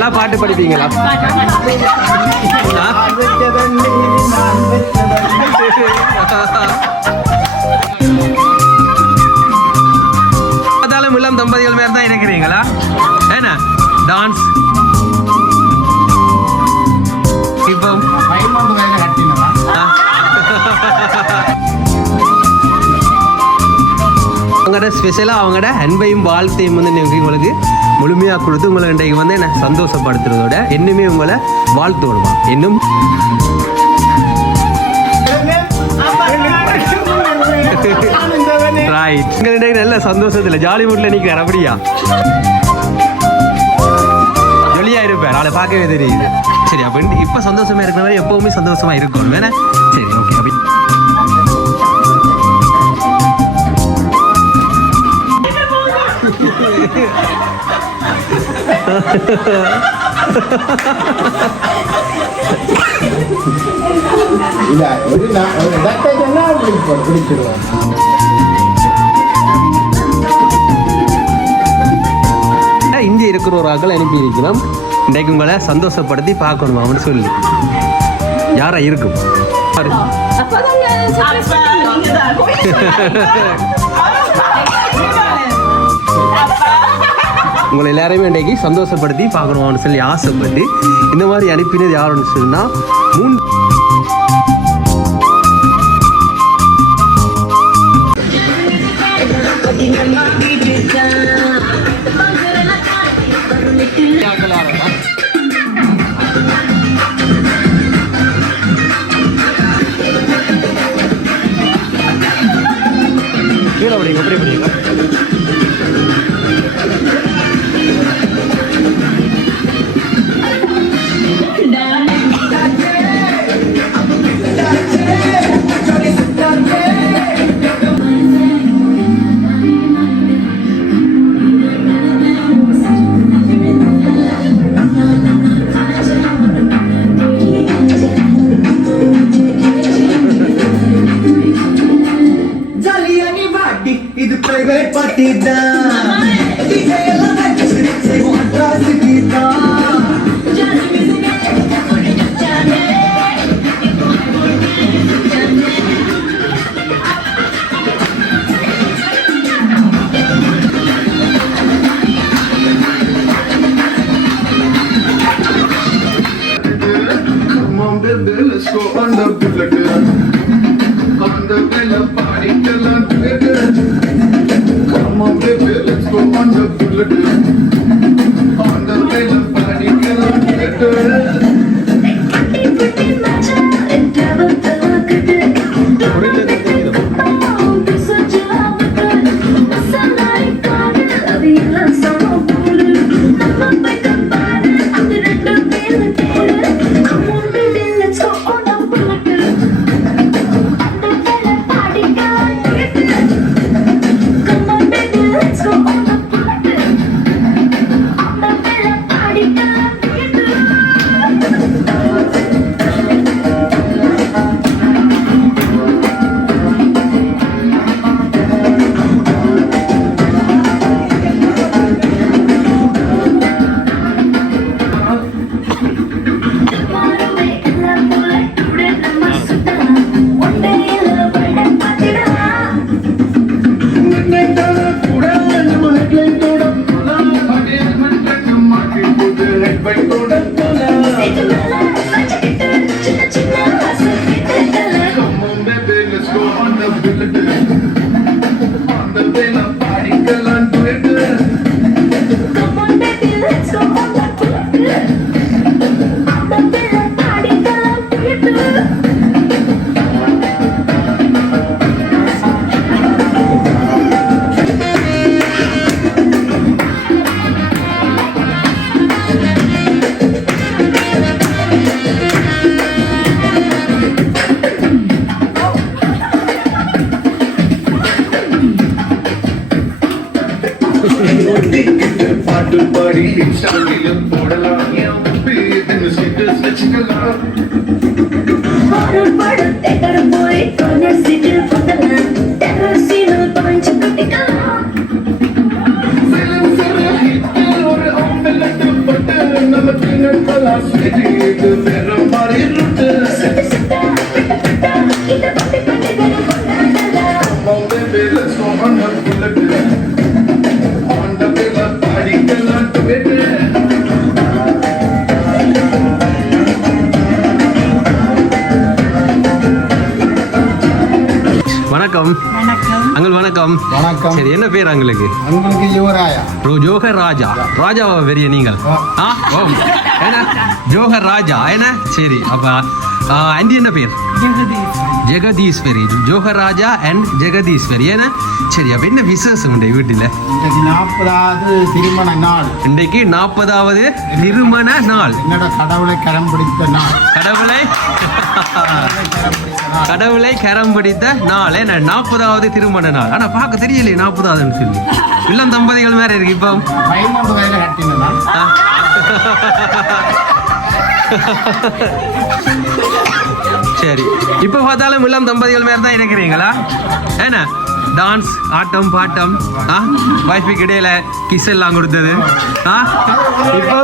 நல்லா பாட்டு படிப்பீங்களா? பார்த்தாலும் இளம் தம்பதிகள் மாதிரி தான் இருக்கிறீங்களா என்ன டான்ஸ் ஸ்பெஷலாக அவங்களோட அன்பையும் வாழ்த்தையும் வந்து நீங்க உங்களுக்கு முழுமையாக கொடுத்து உங்களை இன்றைக்கு வந்து என்ன சந்தோஷப்படுத்துறதோட இன்னுமே உங்களை வாழ்த்து விடுவான். இன்னும் ரைட் இங்கே நல்ல சந்தோஷத்தில் ஜாலிவுட்ல மூட்டில் அப்படியா ஜொலியாக இருப்பார் அவளை பார்க்கவே தெரியுது. சரி அப்போ இப்போ சந்தோஷமா இருக்கிறவரை எப்பவுமே சந்தோஷமா இருக்கும் வேணா? சரி ஓகே அப்படி. இல்ல ஒரு நா- ஒரு இடத்தை சொன்னா பிடிப்போம் பிடிச்சிருவோம். இங்கே இருக்கிற ஒரு ஆக்கள் அனுப்பி இருக்கிறோம் இன்றைக்கு உங்களை சந்தோஷப்படுத்தி பார்க்கணும் அப்படின்னு சொல்லி. யாரா இருக்கும். உங்களை எல்லாரையுமே இன்றைக்கு சந்தோஷப்படுத்தி பார்க்கணும்னு சொல்லி ஆசைப்பட்டு இந்த மாதிரி அனுப்பினது யாருன்னு சொன்னா மூணு கீழே on பாட்டு பாடி இன்ஸ்டாலையும் போடலாம் என் வச்சுக்கலாம் Horror படம் theater போய் corner seat ல் பத்தலாம். terror scene ல் பாஞ்சு கட்டிக்கலாம். சிலர் ஹிட்டு ஒரு ஆம்பலட்டு பட்டு நம்ம தினத்தலாம் சரி இது வேற மாதிரி ரூட்டு சுட்டு சுட்டா, பிட்ட பிட்டா, இந்த பாட்டு பண்டிகை கொண்டாடலாம். On the bill, let's go on bullet. வணக்கம். சரி என்ன பேர் அங்களுக்கு? உங்களுக்கு யுவராயா. ரோ ஜோகர் ராஜா ராஜாவா பெரிய நீங்கள்? ஆ. ஓ. என்ன? ஜோகர் ராஜா என்ன? சரி அப்ப ஆண்டி என்ன பேர்? Jagadeeswari. Joker Raja and Jagadeeswari. ஏன்னா சரி அப்ப என்ன விசேஷம் உண்டு வீட்டில்? நாற்பதாவது திருமண நாள். இன்றைக்கு நாற்பதாவது திருமண நாள். என்னோட கடவுளை கரம் பிடித்த நாள். கடவுளை? கடவுளை கரம் பிடித்த நாள். என்ன நாற்பதாவது திருமண நாள். ஆனா பார்க்க தெரியலையே நாற்பதாவதுன்னு சொல்லி. இல்லம் தம்பதிகள் மேல இருக்கு இப்போ. சரி. இப்போ பார்த்தாலும் இளம் தம்பதிகள் மாதிரி தான் இருக்கிறீங்களா? என்ன? டான்ஸ் ஆட்டம் பாட்டம் ஆ? வைஃபுக்கு இடையில கிஸ் எல்லாம் கொடுத்தது. ஆ? இப்போ?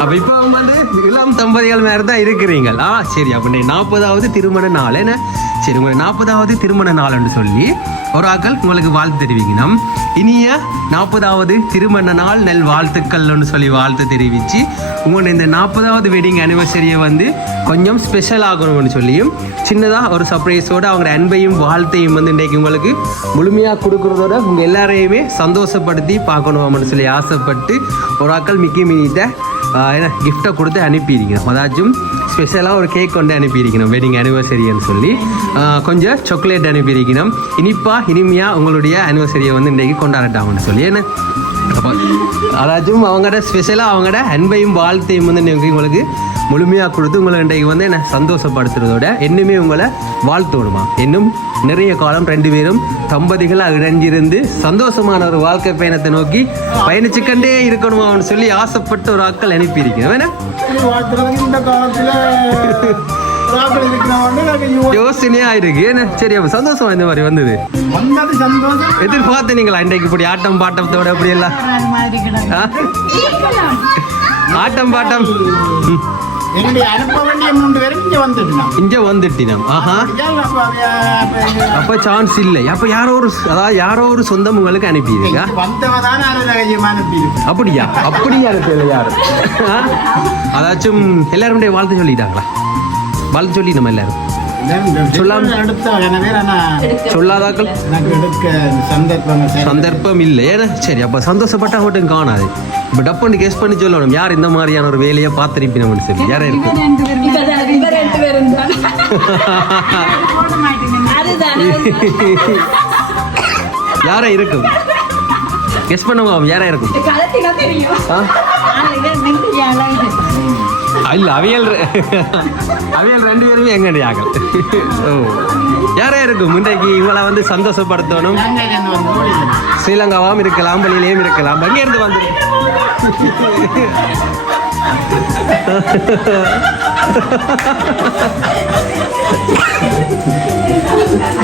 அப்ப இப்போ வந்து இளம் தம்பதிகள் மாதிரி தான் இருக்கிறீங்க. ஆ சரி அப்ப நாற்பதாவது திருமண நாள் என்ன? சரி உங்களுக்கு நாற்பதாவது திருமண நாள்னு சொல்லி ஒரு ஆக்கள் உங்களுக்கு வாழ்த்து தெரிவிக்கணும். இனிய நாற்பதாவது திருமண நாள் நெல் வாழ்த்துக்கள்னு சொல்லி வாழ்த்து தெரிவித்து உங்களோட இந்த நாற்பதாவது வெட்டிங் அனிவர்சரியை வந்து கொஞ்சம் ஸ்பெஷல் ஆகணும்னு சொல்லியும் சின்னதாக ஒரு சர்ப்ரைஸோடு அவங்க அன்பையும் வாழ்த்தையும் வந்து இன்றைக்கு உங்களுக்கு முழுமையாக கொடுக்குறதோட உங்கள் எல்லாரையுமே சந்தோஷப்படுத்தி பார்க்கணும்னு சொல்லி ஆசைப்பட்டு ஒரு ஆக்கள் மிக்கி மீத என்ன கிஃப்டை கொடுத்து அனுப்பியிருக்கணும் அதாச்சும் ஸ்பெஷலாக ஒரு கேக் கொண்டு அனுப்பியிருக்கணும் வெட்டிங் அனிவர்சரின்னு சொல்லி. கொஞ்சம் சாக்லேட் அனுப்பியிருக்கணும். இனிப்பாக இனிமையாக உங்களுடைய அனிவர்சரியை வந்து இன்றைக்கு கொண்டாடட்டாங்கன்னு சொல்லி என்ன? அப்போ அதாச்சும் அவங்களோட ஸ்பெஷலாக அவங்களோட அன்பையும் வாழ்த்தையும் வந்து நீங்கள் உங்களுக்கு முழுமையாக கொடுத்து உங்களை இன்றைக்கு வந்து என்ன சந்தோஷப்படுத்துறதோட இன்னுமே உங்களை வாழ்த்தோணுமா இன்னும் நிறைய காலம் ரெண்டு பேரும் தம்பதிகளாக இணைஞ்சிருந்து சந்தோஷமான ஒரு வாழ்க்கை பயணத்தை நோக்கி பயணிச்சுக்கண்டே இருக்கணுமா அவனு சொல்லி ஆசைப்பட்டு ஒரு ஆட்கள் அனுப்பியிருக்கிறேன். வேணா? வாழ்த்துறதுக்கு இந்த காலத்தில் யோசனையா இருக்கு. என்ன? சரி அப்ப சந்தோஷமா இந்த மாதிரி வந்தது? வந்தது சந்தோஷம் எதிர்பார்த்து நீங்களா இன்றைக்கு இப்படி ஆட்டம் பாட்டத்தோட அப்படி எல்லாம்? ஆட்டம் பாட்டம். என்னுடைய அனுப்ப வேண்டிய மூன்று பேரும் இங்கே வந்துட்டுனா இங்க வந்துட்டினம் ஆஹா. அப்ப சான்ஸ் இல்லை. அப்ப யாரோ ஒரு அதாவது யாரோ ஒரு சொந்தம் உங்களுக்கு அனுப்பியிருக்கா? வந்தவதான் அப்படியா? அப்படியா இருக்கு யாரும் ஆ? அதாச்சும் எல்லாருடைய வாழ்த்து சொல்லிட்டாங்களா? வாழ்த்து சொல்லி நம்ம எல்லாரும். சொல்லாதாக்கள்? சந்தர்ப்பம் சரி. இல்லை. ஏன்னா சரி அப்ப சந்தோஷப்பட்டா மட்டும் காணாது. இப்ப டப்புன்னு கெஸ் பண்ணி சொல்லணும். யார் இந்த மாதிரியான ஒரு வேலையை பார்த்திருப்பினவன்னு சொல்லி யாரா இருக்கு? யாரா இருக்கும்? கெஸ் பண்ணுவோம் யாரா இருக்கும்? இல்ல அவியல் அவியல் ரெண்டு பேருமே எங்கடியாக்கள் ஓ. யாரே இருக்கும்? இன்றைக்கு இவளை வந்து சந்தோஷப்படுத்தணும். நாங்க ஸ்ரீலங்காவாம் இருக்கலாம் பள்ளியிலேயும் இருக்கலாம். அங்கே இருந்து வந்து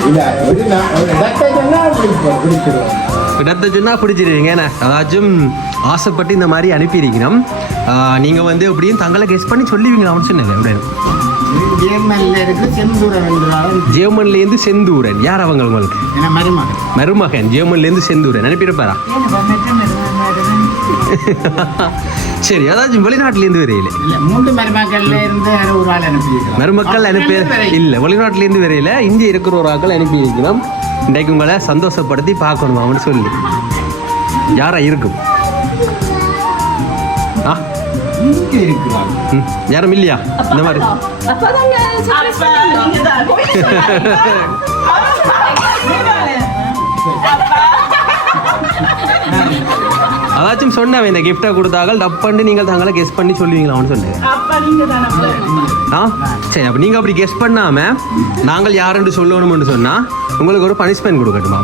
இல்ல, இடத்தை சொன்னா பிடிப்போம், பிடிச்சிருவோம். இடத்தை சொன்னா பிடிச்சிருவீங்க என்ன? அதாச்சும் ஆசைப்பட்டு இந்த மாதிரி அனுப்பியிருக்கணும். ஆஹ் நீங்க வந்து எப்படியும் தங்களை கெஸ் பண்ணி சொல்லுவீங்க அவன் சொன்னேன் என்றாலும். ஜெர்மன்லேருந்து செந்தூரன். யார் அவங்க உங்களுக்கு? மருமகன். மருமகன். ஜெர்மன்லேருந்து செந்தூரன். அனுப்பியிருப்பாரா? சரி அதாச்சும் வெளிநாட்டிலேருந்து வரையில மூன்று இருந்து ஒரு ஆள் அனுப்பியிருக்கிறார் மருமக்கள் அனுப்பி இல்ல வெளிநாட்டிலேருந்து வரையில இங்கே இருக்கிற ஒரு ஆக்கள் அனுப்பி இருக்கிறோம் இன்றைக்கு உங்களை சந்தோஷப்படுத்தி பார்க்கணும் அவனு சொல்லி. யாரா இருக்கும்? ஆ? யாரும் இல்லையா? இந்த மாதிரி. அப்பதாங்க அதாச்சும் சொன்னவன் இந்த கிஃப்டை கொடுத்தார்கள் டப்பண்டு நீங்கள் தங்களை கெஸ் பண்ணி சொல்லுவீங்களா அவனு சொன்னேன். ஆ? சரி அப்போ நீங்கள் அப்படி கெஸ் பண்ணாம நாங்கள் யாருன்னு சொல்லணும்னு சொன்னா உங்களுக்கு ஒரு பனிஷ்மெண்ட் கொடுக்கட்டுமா?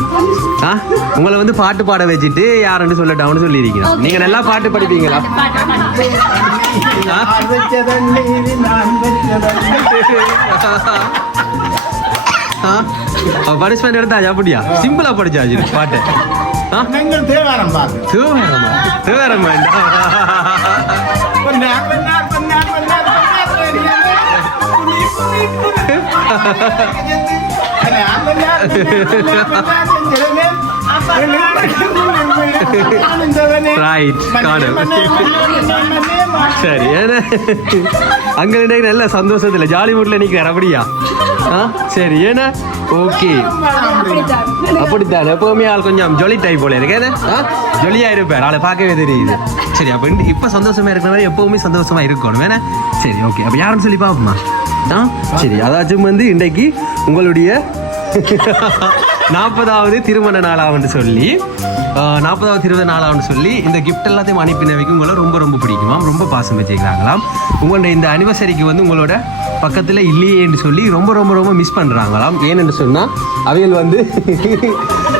ஆ? உங்களை வந்து பாட்டு பாட வச்சுட்டு யாருன்னு சொல்லட்டாம்னு சொல்லியிருக்கீங்க நீங்க நல்லா பாட்டு படிப்பீங்களா. பனிஷ்மெண்ட் எடுத்தாச்சு அப்படியா? சிம்பிளா படிச்சாச்சு பாட்டு. காணல். மன்னே, மன்னே, மன்னே, மன்னே, மன்னே. சரி அங்க நல்ல சந்தோஷத்துல ஜாலி மூட்ல நிக்கிற அப்படியா சரி ஏன்னா ஓகே அப்படித்தான். எப்பவுமே ஆள் கொஞ்சம் ஜொலி டைப் போல இருக்கு. ஆ? ஜொலியா இருப்பார் ஆளை பார்க்கவே தெரியுது. சரி அப்ப இப்ப சந்தோஷமா இருக்கிற மாதிரி எப்பவுமே சந்தோஷமா இருக்கணும். வேணா சரி ஓகே அப்ப யாருன்னு சொல்லி பாப்போமா ஆ? சரி அதாச்சும் வந்து இன்றைக்கு உங்களுடைய நாற்பதாவது திருமண நாளாவுன்னு சொல்லி நாற்பதாவது திருமண நாளாவுன்னு சொல்லி இந்த கிஃப்ட் எல்லாத்தையும் அனுப்பினவைக்கு உங்களை ரொம்ப ரொம்ப பிடிக்குமாம் ரொம்ப பாசம் வச்சுக்கிறாங்களாம் உங்களுடைய இந்த அனிவர்சரிக்கு வந்து உங்களோட பக்கத்தில் இல்லையேன்னு சொல்லி ரொம்ப ரொம்ப ரொம்ப மிஸ் பண்ணுறாங்களாம் ஏன்னு சொன்னால் அவைகள் வந்து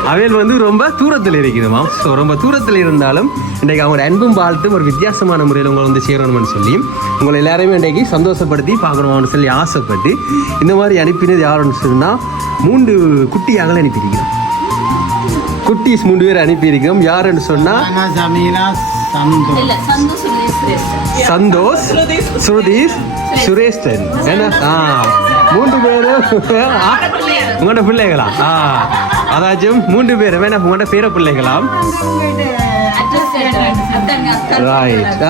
அவைகள் வந்து ரொம்ப தூரத்தில் இருக்குதுமாம் ஸோ ரொம்ப தூரத்தில் இருந்தாலும் இன்றைக்கு அவங்க அன்பும் வாழ்த்தும் ஒரு வித்தியாசமான முறையில் உங்களை வந்து சேரணும்னு சொல்லி உங்களை எல்லாருமே இன்றைக்கு சந்தோஷப்படுத்தி பார்க்கணும்னு சொல்லி ஆசைப்பட்டு இந்த மாதிரி அனுப்பினது யாருன்னு சொன்னால் மூன்று குட்டியாக அனுப்பியிருக்கிறோம். குட்டீஸ் மூன்று பேர் அனுப்பியிருக்கிறோம். யாருன்னு சொன்னால் சந்தோஷ். இல்ல சந்தோஷம் சந்தோஷ் ஸ்ருதீஷ் சுரேஷ்டன் என்ன? ஆ. மூன்று பேரும் ஆ, உங்களோட பிள்ளைகளா? ஆ. அதாச்சும் மூன்று பேரும் வேணா உங்களோட பேர பிள்ளைகளாம். ரைட்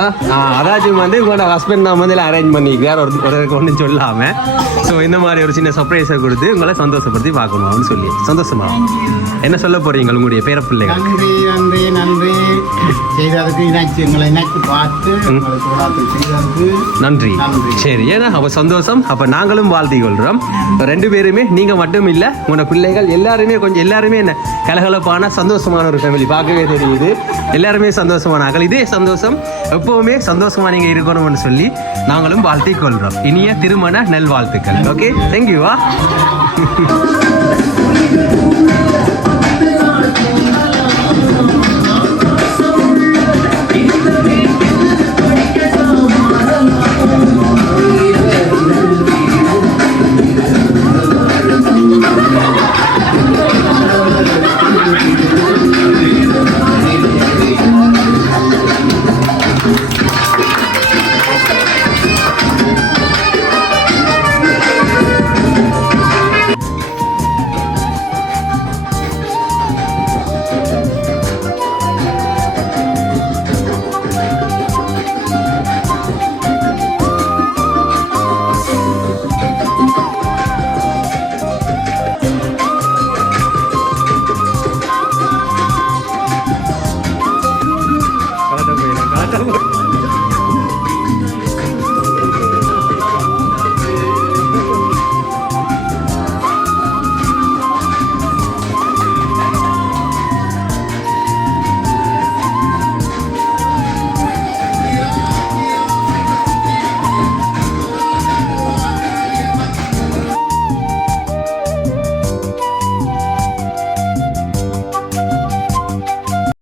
அதாச்சும் வந்து உங்களோட ஹஸ்பண்ட் நான் வந்து அரேஞ்ச் பண்ணிக்கிறார் ஒரு ஒருத்தருக்கு ஒன்றும் சொல்லாம. ஸோ இந்த மாதிரி ஒரு சின்ன சர்ப்ரைஸை கொடுத்து உங்களை சந்தோஷப்படுத்தி பார்க்கணும்னு சொல்லி. சந்தோஷமா? என்ன சொல்ல போறீங்க உங்களுடைய பேர பிள்ளைகள்? செய்ததுக்கு இணைச்சு எங்களை இணைச்சு பார்த்து உங்களுக்கு வாழ்த்து செய்ததுக்கு நன்றி. சரி ஏன்னா அப்ப சந்தோஷம். அப்ப நாங்களும் வாழ்த்தி கொள்றோம். ரெண்டு பேருமே நீங்க மட்டும் இல்ல உங்களோட பிள்ளைகள் எல்லாருமே கொஞ்சம் எல்லாருமே என்ன கலகலப்பான சந்தோஷமான ஒரு ஃபேமிலி பார்க்கவே தெரியுது. எல்லாருமே சந்தோஷமான ஆக்கள். இதே சந்தோஷம் எப்பவுமே சந்தோஷமா நீங்க இருக்கணும்னு சொல்லி நாங்களும் வாழ்த்தி கொள்றோம். இனிய திருமண நல்வாழ்த்துக்கள். ஓகே தேங்க்யூவா